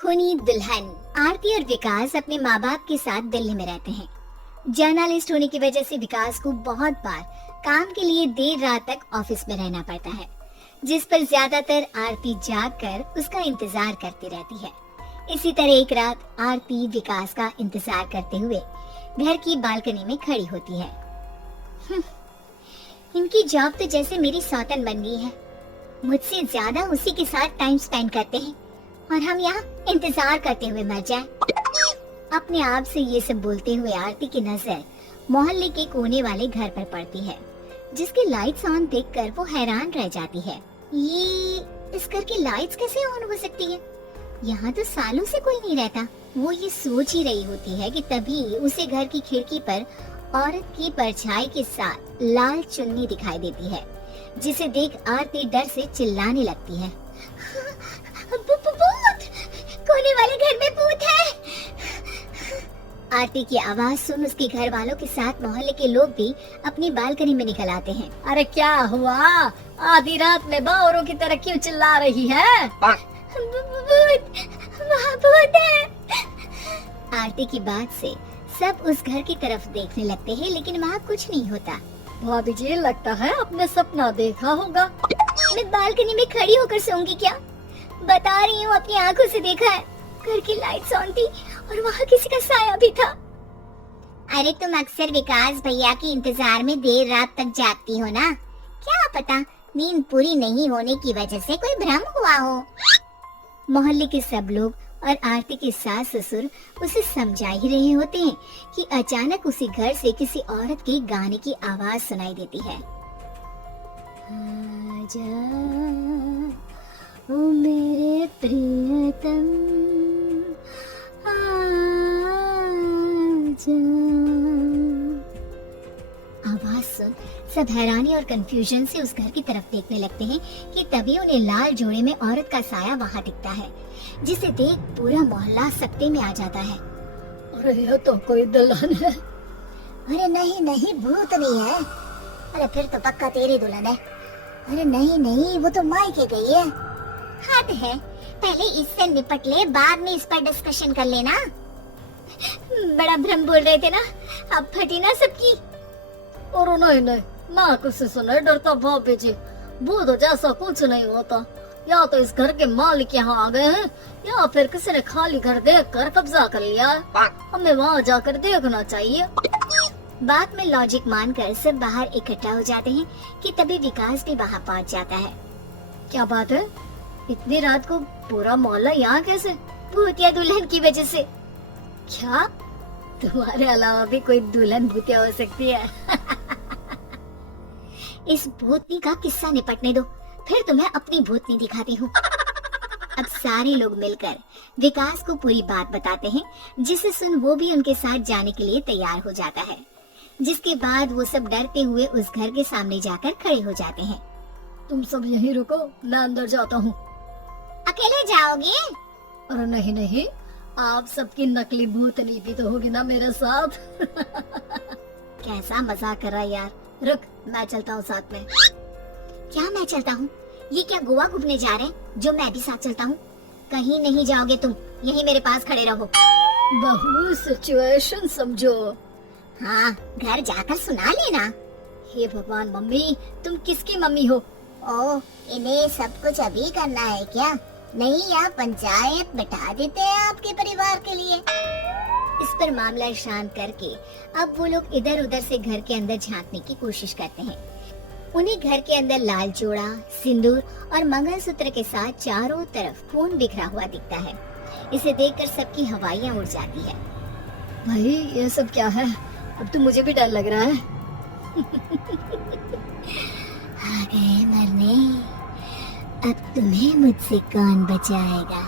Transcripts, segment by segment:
खूनी दुल्हन। आरती और विकास अपने माँ बाप के साथ दिल्ली में रहते हैं। जर्नलिस्ट होने की वजह से विकास को बहुत बार काम के लिए देर रात तक ऑफिस में रहना पड़ता है, जिस पर ज्यादातर आरती जाग कर उसका इंतजार करती रहती है। इसी तरह एक रात आरती विकास का इंतजार करते हुए घर की बालकनी में खड़ी होती है। इनकी जॉब तो जैसे मेरी सौतन बन गई है। मुझसे ज्यादा उसी के साथ टाइम स्पेंड करते हैं और हम यहाँ इंतजार करते हुए मर जाएं। अपने आप से ये सब बोलते हुए आरती की नजर मोहल्ले के कोने वाले घर पर पड़ती है, जिसके लाइट्स ऑन देखकर वो हैरान रह जाती है। ये इस घर की लाइट्स कैसे ऑन हो सकती है? यहाँ तो सालों से कोई नहीं रहता। वो ये सोच ही रही होती है कि तभी उसे घर की खिड़की पर औरत की परछाई के साथ लाल चुन्नी दिखाई देती है, जिसे देख आरती डर से चिल्लाने लगती है। भूत! कोने वाले घर में भूत है! आरती की आवाज सुन उसके घर वालों के साथ मोहल्ले के लोग भी अपनी बालकनी में निकल आते हैं। अरे क्या हुआ? आधी रात में बावरों की तरह क्यों चिल्ला रही है? भूत! वहाँ भूत है! आरती की बात से सब उस घर की तरफ देखने लगते हैं, लेकिन वहाँ कुछ नहीं होता। भाभी जी, लगता है आपने सपना देखा होगा। मैं बालकनी में खड़ी होकर सोऊंगी क्या? बता रही हूँ, अपनी आंखों से देखा है। घर की लाइट्स ऑन थी और वहाँ किसी का साया भी था। अरे तुम अक्सर विकास भैया के इंतजार में देर रात तक जागती हो ना? क्या पता नींद पूरी नहीं होने की वजह से कोई भ्रम हुआ हो। मोहल्ले के सब लोग और आरती के सास ससुर उसे समझा ही रहे होते हैं कि अचानक उसी घर से किसी औरत के गाने की आवाज सुनाई देती है। आजा ओ मेरे प्रियतम, आजा। आवाज सुन सब हैरानी और कंफ्यूजन से उस घर की तरफ देखने लगते हैं कि तभी उन्हें लाल जोड़े में औरत का साया वहाँ दिखता है, जिसे देख पूरा मोहल्ला सकते में आ जाता है। अरे ये तो कोई दुल्हन है। अरे नहीं नहीं, भूत नहीं है। अरे फिर तो पक्का तेरी दुल्हन है। अरे नहीं नहीं, वो तो मायके गई है। हद है, पहले इससे निपट ले, बाद में इस पर डिस्कशन कर लेना। बड़ा भ्रम बोल रहे थे ना, अब फटी ना सबकी। और नहीं नहीं, मैं किसी से नहीं डरता भाभी जी। भूत जैसा कुछ नहीं होता। या तो इस घर के मालिक यहाँ आ गए हैं, या फिर किसी ने खाली घर देखकर कब्जा कर लिया है। हमें वहाँ जाकर देखना चाहिए। बात में लॉजिक मानकर सब बाहर इकट्ठा हो जाते हैं कि तभी विकास भी वहाँ पहुँच जाता है। क्या बात है? इतनी रात को पूरा मोहल्ला यहाँ कैसे? भूतिया दुल्हन की वजह से। क्या तुम्हारे अलावा भी कोई दुल्हन भूतिया हो सकती है? इस भूतनी का किस्सा निपटने दो, फिर तुम्हें अपनी भूतनी दिखाती हूँ। अब सारे लोग मिलकर विकास को पूरी बात बताते हैं, जिसे सुन वो भी उनके साथ जाने के लिए तैयार हो जाता है। जिसके बाद वो सब डरते हुए उस घर के सामने जाकर खड़े हो जाते हैं। तुम सब यहीं रुको, मैं अंदर जाता हूँ। अकेले जाओगे? अरे नहीं नहीं, आप सबकी नकली भूतनी भी तो होगी ना मेरे साथ। कैसा मजाक कर रहा है यार। रुक, मैं चलता हूँ साथ में। क्या मैं चलता हूँ? ये क्या गोवा घूमने जा रहे हैं जो मैं भी साथ चलता हूँ? कहीं नहीं जाओगे तुम, यहीं मेरे पास खड़े रहो। बहू सिचुएशन समझो। हाँ, घर जाकर सुना लेना। हे भगवान, मम्मी तुम किसकी मम्मी हो? ओह, इन्हें सब कुछ अभी करना है क्या? नहीं, यहाँ पंचायत बिठा देते हैं आपके परिवार के लिए। इस पर मामला शांत करके अब वो लोग इधर उधर से घर के अंदर झांकने की कोशिश करते हैं। उन्हें घर के अंदर लाल जोड़ा, सिंदूर और मंगलसूत्र के साथ चारों तरफ खून बिखरा हुआ दिखता है। इसे देखकर सबकी हवाइयाँ उड़ जाती है। भाई ये सब क्या है? अब तो मुझे भी डर लग रहा है। आ गए मरने, अब तुम्हें मुझसे कौन बचाएगा?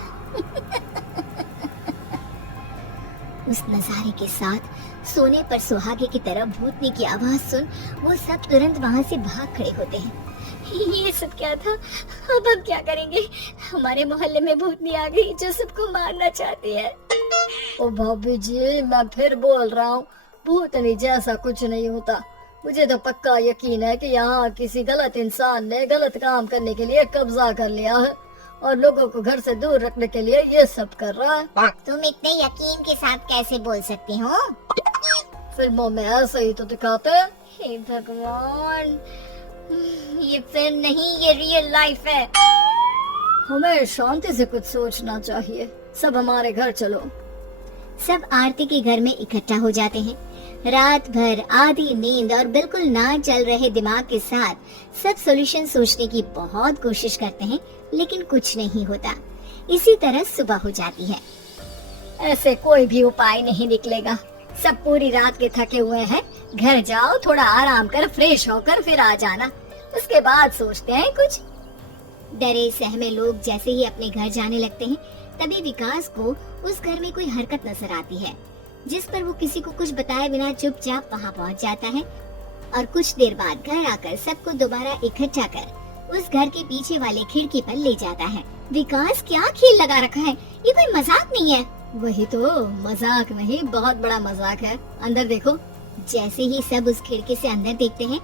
उस नजारे के साथ सोने पर सुहागे की तरह भूतनी की आवाज सुन वो सब तुरंत वहाँ से भाग खड़े होते हैं। ये सब क्या था? अब हम क्या करेंगे? हमारे मोहल्ले में भूतनी आ गई जो सबको मारना चाहती है। ओ भाभी जी, मैं फिर बोल रहा हूँ, भूतनी जैसा कुछ नहीं होता। मुझे तो पक्का यकीन है कि यहाँ किसी गलत इंसान ने गलत काम करने के लिए कब्जा कर लिया है और लोगों को घर से दूर रखने के लिए ये सब कर रहा है। तुम इतने यकीन के साथ कैसे बोल सकती हो? फिल्मों में ऐसे ही तो दिखाते हैं। हे भगवान, ये फिल्म नहीं, ये रियल लाइफ है। हमें शांति से कुछ सोचना चाहिए। सब हमारे घर चलो। सब आरती के घर में इकट्ठा हो जाते हैं। रात भर आधी नींद और बिल्कुल ना चल रहे दिमाग के साथ सब सॉल्यूशन सोचने की बहुत कोशिश करते हैं, लेकिन कुछ नहीं होता। इसी तरह सुबह हो जाती है। ऐसे कोई भी उपाय नहीं निकलेगा। सब पूरी रात के थके हुए हैं। घर जाओ, थोड़ा आराम कर, फ्रेश होकर फिर आ जाना। उसके बाद सोचते हैं कुछ। डरे सहमे लोग जैसे ही अपने घर जाने लगते हैं, तभी विकास को उस घर में कोई हरकत नजर आती है, जिस पर वो किसी को कुछ बताए बिना चुपचाप वहाँ पहुँच जाता है और कुछ देर बाद घर आकर सबको दोबारा इकट्ठा कर उस घर के पीछे वाले खिड़की पर ले जाता है। विकास क्या खेल लगा रखा है, ये कोई मजाक नहीं है। वही तो, मजाक नहीं, बहुत बड़ा मजाक है। अंदर देखो। जैसे ही सब उस खिड़की से अंदर देखते हैं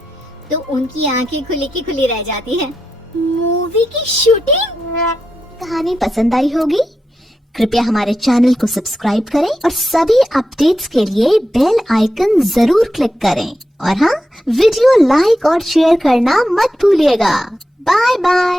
तो उनकी आंखें खुली की खुली रह जाती हैं। मूवी की शूटिंग। कहानी पसंद आई होगी? कृपया हमारे चैनल को सब्सक्राइब करें और सभी अपडेट्स के लिए बेल आइकन जरूर क्लिक करें। और हाँ, वीडियो लाइक और शेयर करना मत भूलिएगा। Bye bye.